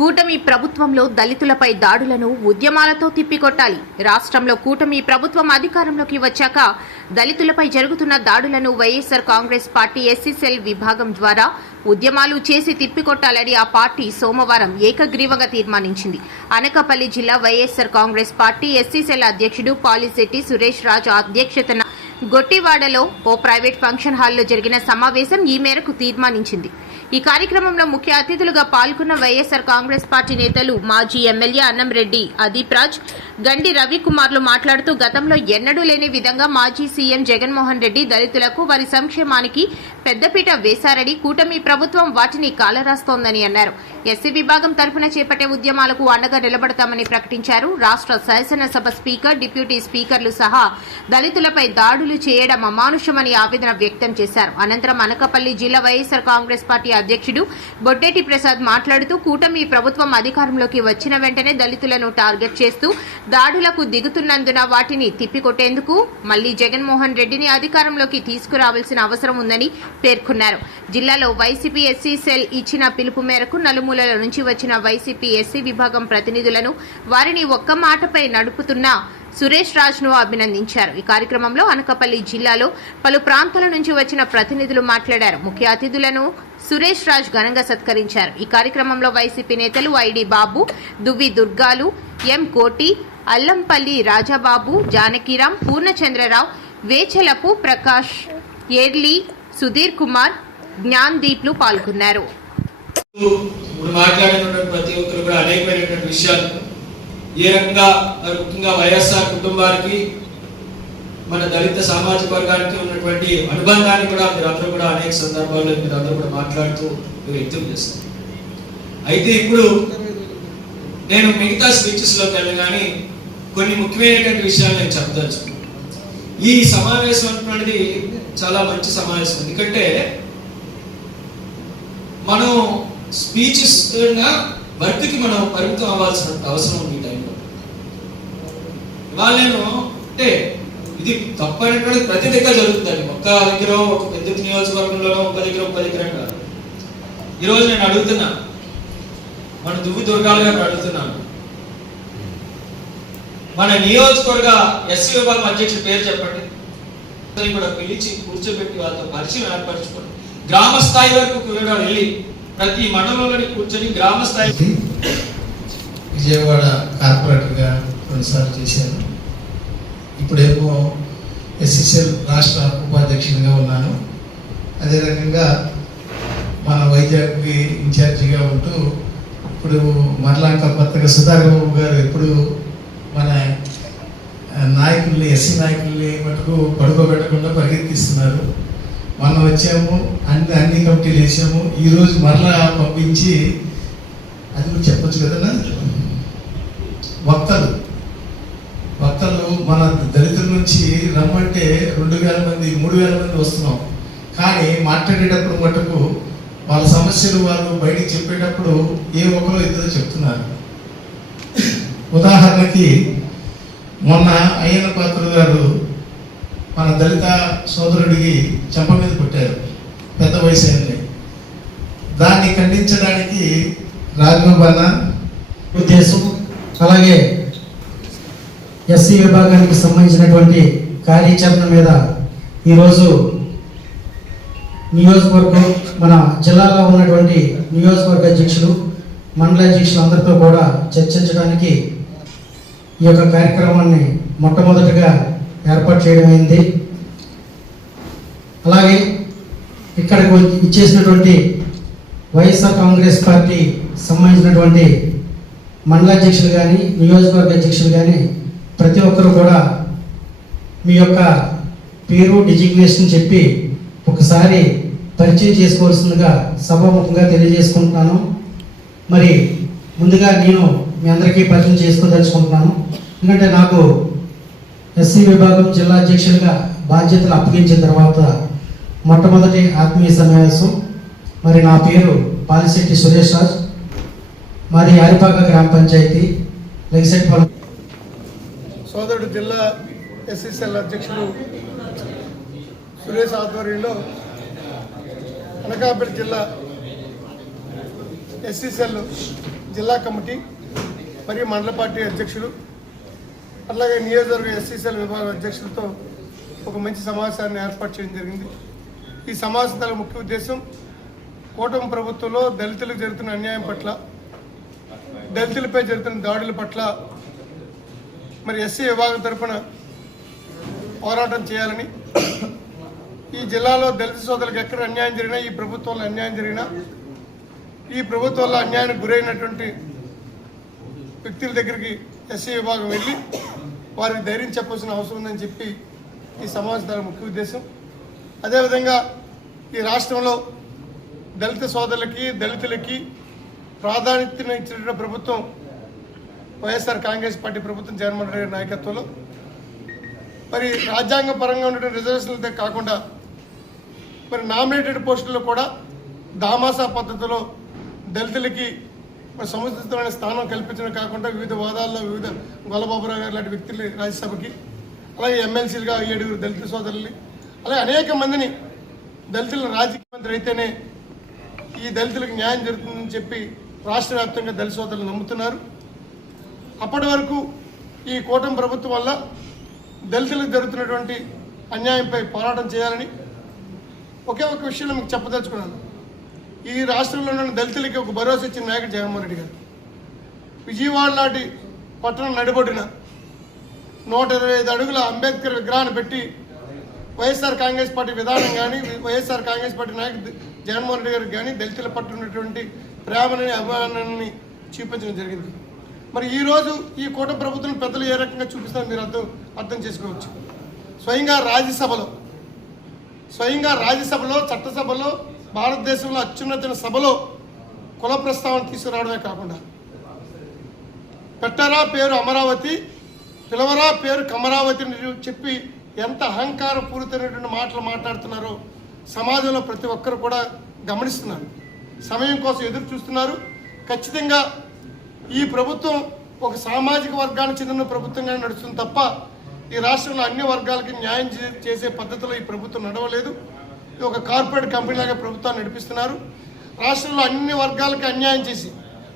కూటమి ప్రభుత్వంలో దళితులపై దాడులను ఉద్యమాలతో తిప్పికొట్టాలి. రాష్ట్రంలో కూటమి ప్రభుత్వం అధికారంలోకి వచ్చాక దళితులపై జరుగుతున్న దాడులను YSR Congress party SC cell విభాగం ద్వారా ఉద్యమాలు చేసి తిప్పికొట్టాలని ఆ పార్టీ సోమవారం ఏకగ్రీవంగా తీర్మానించింది. అనకాపల్లి జిల్లా YSR Congress party SC cell అధ్యక్షుడు పాలిశెట్టి సురేష్ రాజు అధ్యక్షతన గొట్టివాడలో ఓ ప్రైవేట్ ఫంక్షన్ హాల్లో జరిగిన సమావేశం ఈ మేరకు తీర్మానించింది. ఈ కార్యక్రమంలో ముఖ్య అతిథులుగా పాల్గొన్న వైఎస్ఆర్ కాంగ్రెస్ పార్టీ నేతలు మాజీ ఎమ్మెల్యే అన్నంరెడ్డి అదీప్ రాజ్, గండి రవికుమార్లు మాట్లాడుతూ గతంలో ఎన్నడూ లేని విధంగా మాజీ సీఎం జగన్మోహన్ రెడ్డి దళితులకు వారి సంక్షేమానికి పెద్దపీట వేశారని, కూటమి ప్రభుత్వం వాటిని కాలరాస్తోందని అన్నారు. ఎస్సీ విభాగం తరఫున చేపట్టే ఉద్యమాలకు అండగా నిలబడతామని ప్రకటించారు. రాష్ట్ర శాసనసభ స్పీకర్, డిప్యూటీ స్పీకర్లు సహా దళితులపై దాడులు చేయడం అమానుషమని ఆవేదన వ్యక్తం చేశారు. అనంతరం అనకాపల్లి జిల్లా వైఎస్ఆర్ కాంగ్రెస్ పార్టీ అధ్యక్షుడు బొడ్డేటి ప్రసాద్ మాట్లాడుతూ కూటమి ప్రభుత్వం అధికారంలోకి వచ్చిన వెంటనే దళితులను టార్గెట్ చేస్తూ దాడులకు దిగుతున్నందున వాటిని తిప్పికొట్టేందుకు మళ్లీ జగన్మోహన్ రెడ్డిని అధికారంలోకి తీసుకురావాల్సిన అవసరం ఉందని పేర్కొన్నారు. జిల్లాలో వైసీపీ ఎస్సీ సెల్ ఇచ్చిన పిలుపు మేరకు నలుమూలల నుంచి వచ్చిన వైసీపీ ఎస్సీ విభాగం ప్రతినిధులను వారిని ఒక్క మాటపై నడుపుతున్న సురేష్ రాజ్ను అభినందించారు. ఈ కార్యక్రమంలో అనకాపల్లి జిల్లాలో పలు ప్రాంతాల నుంచి వచ్చిన ప్రతినిధులు మాట్లాడారు. ముఖ్య అతిథులను సురేష్ రాజ్ ఘనంగా సత్కరించారు. ఈ కార్యక్రమంలో వైసీపీ నేతలు ఐడి బాబు, దువ్వి దుర్గాలు, ఎం కోటి, అల్లంపల్లి రాజాబాబు, జానకిరాం, పూర్ణచంద్రరావు, వేచలపు ప్రకాష్, ఏర్లి, సుధీర్ కుమార్, జ్ఞాన్ దీప్లు పాల్గొన్నారు. ఏ రకంగా ముఖ్యంగా వైఎస్ఆర్ కుటుంబానికి మన దళిత సామాజిక వర్గానికి ఉన్నటువంటి అనుబంధాన్ని కూడా మీరందరూ కూడా అనేక సందర్భాల్లో మీరందరూ కూడా మాట్లాడుతూ వ్యక్తం చేస్తారు. అయితే ఇప్పుడు నేను మిగతా స్పీచెస్లోకి వెళ్ళగానే కొన్ని ముఖ్యమైనటువంటి విషయాలు నేను చెప్పదలుచుకున్నాను. ఈ సమావేశం అనేది చాలా మంచి సమావేశం, ఎందుకంటే మనం స్పీచెస్ వర్క్కి మనం పరిమితం అవ్వాల్సిన అవసరం ఉంది. ఈ టైంలో ఇవాళ నేను అంటే ఇది తప్పైనటువంటి ప్రతి దగ్గర జరుగుతుందండి. ఒక్క దగ్గర ఒక పెద్ద నియోజకవర్గంలోనో ఒక దగ్గర కాదు. ఈరోజు నేను అడుగుతున్నా, మన దువ్వి దుర్గాలు గారు అడుగుతున్నాను, మన నియోజకవర్గ ఎస్సీ విభాగం అధ్యక్షుడి పేరు చెప్పండి. కూడా పిలిచి కూర్చోబెట్టి వాళ్ళతో పరిచయం ఏర్పరచుకోండి. గ్రామ స్థాయి వరకు కూడా వెళ్ళి ప్రతి మండలంలోని కూర్చొని గ్రామ స్థాయి. విజయవాడ కార్పొరేటర్గా కొన్నిసార్లు చేశాను. ఇప్పుడేమో ఎస్సీసీఎల్ రాష్ట్ర ఉపాధ్యక్షునిగా ఉన్నాను. అదే రకంగా మన వైజాగ్కి ఇన్ఛార్జిగా ఉంటూ ఇప్పుడు మరలా కొత్తగా సుధాకర్ బాబు గారు ఎప్పుడు మన నాయకుల్ని ఎస్సీ నాయకుల్ని మటుకు పడుకోబెట్టకుండా పరిగెత్తిస్తున్నారు. మనం వచ్చాము, అన్ని కమిటీలు వేసాము. ఈరోజు మరలా పంపించి అది కూడా చెప్పచ్చు కదా, వక్తలు మన దళితుల నుంచి రమ్మంటే 2000 మంది 3000 మంది వస్తున్నాం. కానీ మాట్లాడేటప్పుడు మటుకు వాళ్ళ సమస్యలు వాళ్ళు బయటికి చెప్పేటప్పుడు ఏ ఒక్కరో ఇద్దరు చెప్తున్నారు. ఉదాహరణకి మొన్న అయ్యన్న పాత్రుడు గారు మన దళిత సోదరుడికి చెంప మీద కొట్టారు, పెద్ద వయసు అయింది. దాన్ని ఖండించడానికి రాఘవన్న ఉద్దేశం, అలాగే ఎస్సీ విభాగానికి సంబంధించినటువంటి కార్యాచరణ మీద ఈరోజు నియోజకవర్గం మన జిల్లాలో ఉన్నటువంటి నియోజకవర్గ అధ్యక్షులు, మండల అధ్యక్షులు అందరితో కూడా చర్చించడానికి ఈ యొక్క కార్యక్రమాన్ని మొట్టమొదటిగా ఏర్పాటు చేయడం అయింది. అలాగే ఇక్కడికి ఇచ్చేసినటువంటి వైఎస్ఆర్ కాంగ్రెస్ పార్టీ సంబంధించినటువంటి మండల అధ్యక్షులు కానీ నియోజకవర్గ అధ్యక్షులు కానీ ప్రతి ఒక్కరు కూడా మీ యొక్క పేరు డిజిగ్నేషన్ చెప్పి ఒకసారి పరిచయం చేసుకోవాల్సిందిగా సభాముఖంగా తెలియజేసుకుంటున్నాను. మరి ముందుగా నేను మీ అందరికీ పరిచయం చేసుకోదలుచుకుంటున్నాను. ఎందుకంటే నాకు ఎస్సీ విభాగం జిల్లా అధ్యక్షులుగా బాధ్యతలు అప్పగించిన తర్వాత మొట్టమొదటి ఆత్మీయ సమావేశం. మరి నా పేరు పాలిశెట్టి సురేష్ రాజ్, మాది యారిపాక గ్రామ పంచాయతీ లెగిసెట్పల్లి. సోదరుడు జిల్లా ఎస్సీసీఎల్ అధ్యక్షుడు సురేష్ ఆధ్వర్యంలో అనకాపల్లి జిల్లా ఎస్సీసీఎల్ జిల్లా కమిటీ మరియు మండల పార్టీ అధ్యక్షులు అలాగే నియోజకవర్గ ఎస్సీసీఎల్ విభాగ అధ్యక్షులతో ఒక మంచి సమావేశాన్ని ఏర్పాటు చేయడం జరిగింది. ఈ సమావేశం ముఖ్య ఉద్దేశం కూటమి ప్రభుత్వంలో దళితులకు జరుగుతున్న అన్యాయం పట్ల, దళితులపై జరుగుతున్న దాడుల పట్ల మరి ఎస్సీ విభాగం తరఫున పోరాటం చేయాలని, ఈ జిల్లాలో దళిత సోదరులకు ఎక్కడ అన్యాయం జరిగినా, ఈ ప్రభుత్వంలో అన్యాయం జరిగినా, ఈ ప్రభుత్వంలో అన్యాయానికి గురైనటువంటి వ్యక్తుల దగ్గరికి ఎస్సీ విభాగం వెళ్ళి వారికి ధైర్యం చెప్పాల్సిన అవసరం ఉందని చెప్పి ఈ సమావేశం ముఖ్య ఉద్దేశం. అదేవిధంగా ఈ రాష్ట్రంలో దళిత సోదరులకి, దళితులకి ప్రాధాన్యతను ఇచ్చిన ప్రభుత్వం వైఎస్ఆర్ కాంగ్రెస్ పార్టీ ప్రభుత్వం, జగన్మోహన్ రెడ్డి నాయకత్వంలో మరి రాజ్యాంగ పరంగా ఉన్నటువంటి రిజర్వేషన్లతో కాకుండా మరి నామినేటెడ్ పోస్టుల్లో కూడా దామాసా పద్ధతిలో దళితులకి సముచితమైన స్థానం కల్పించడం కాకుండా వివిధ హోదాల్లో వివిధ గొల్లబాబురావు గారు లాంటి వ్యక్తులు రాజ్యసభకి, అలాగే ఎమ్మెల్సీలుగా 7 దళిత సోదరుల్ని, అలాగే అనేక మందిని దళితులను రాజకీయ మంత్రి అయితేనే ఈ దళితులకు న్యాయం జరుగుతుందని చెప్పి రాష్ట్ర వ్యాప్తంగా దళిత సోదరులు నమ్ముతున్నారు. అప్పటి వరకు ఈ కూటమి ప్రభుత్వం వల్ల దళితులకు జరుగుతున్నటువంటి అన్యాయంపై పోరాటం చేయాలని ఒకే ఒక విషయంలో మీకు చెప్పదలుచుకున్నాను. ఈ రాష్ట్రంలో ఉన్న దళితులకి ఒక భరోసా ఇచ్చిన నాయకుడు జగన్మోహన్ రెడ్డి గారు. విజయవాడ లాంటి పట్టణం నడిబొడ్డిన 125 అడుగుల అంబేద్కర్ విగ్రహాన్ని పెట్టి వైఎస్ఆర్ కాంగ్రెస్ పార్టీ విధానం కానీ, వైఎస్ఆర్ కాంగ్రెస్ పార్టీ నాయకుడు జగన్మోహన్ రెడ్డి గారికి కానీ దళితుల పట్ల ఉన్నటువంటి ప్రేమని, అభిమానాన్ని చూపించడం జరిగింది. మరి ఈరోజు ఈ కూటమి ప్రభుత్వం పెద్దలు ఏ రకంగా చూపిస్తారో మీరు అర్థం చేసుకోవచ్చు. స్వయంగా రాజ్యసభలో చట్టసభలో భారతదేశంలో అత్యున్నత సభలో కుల ప్రస్తావన తీసుకురావడమే కాకుండా పెట్టరా పేరు అమరావతి, పిలవరా పేరు కమరావతి అని చెప్పి ఎంత అహంకారపూరితమైనటువంటి మాటలు మాట్లాడుతున్నారో సమాజంలో ప్రతి ఒక్కరు కూడా గమనిస్తున్నారు. సమయం కోసం ఎదురు చూస్తున్నారు. ఖచ్చితంగా ఈ ప్రభుత్వం ఒక సామాజిక వర్గానికి చెందిన ప్రభుత్వంగా నడుస్తుంది తప్ప ఈ రాష్ట్రంలో అన్ని వర్గాలకి న్యాయం చేసే పద్ధతిలో ఈ ప్రభుత్వం నడవలేదు. ఇది ఒక కార్పొరేట్ కంపెనీలాగా ప్రభుత్వాన్ని నడిపిస్తున్నారు. రాష్ట్రంలో అన్ని వర్గాలకి అన్యాయం చేసి,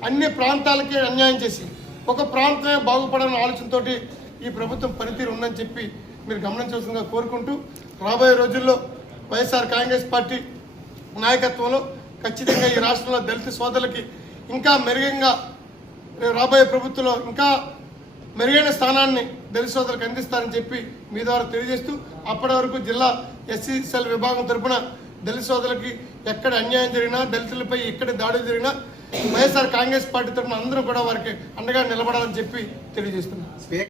అన్ని ప్రాంతాలకి అన్యాయం చేసి, ఒక ప్రాంతమే బాగుపడాలనే ఆలోచనతో ఈ ప్రభుత్వం పనితీరు ఉందని చెప్పి మీరు గమనించవలసిందిగా కోరుకుంటూ, రాబోయే రోజుల్లో వైఎస్ఆర్ కాంగ్రెస్ పార్టీ నాయకత్వంలో ఖచ్చితంగా ఈ రాష్ట్రంలో దళిత సోదరులకి ఇంకా మెరుగంగా రాబోయే ప్రభుత్వంలో ఇంకా మెరుగైన స్థానాన్ని దళిత సోదరులకు అందిస్తారని చెప్పి మీ ద్వారా తెలియజేస్తూ, అప్పటి వరకు జిల్లా ఎస్సీసీఎల్ విభాగం తరఫున దళిత సోదరులకి ఎక్కడ అన్యాయం జరిగినా, దళితులపై ఎక్కడ దాడులు జరిగినా వైఎస్ఆర్ కాంగ్రెస్ పార్టీ తరఫున అందరూ కూడా వారికి అండగా నిలబడాలని చెప్పి తెలియజేస్తున్నాం.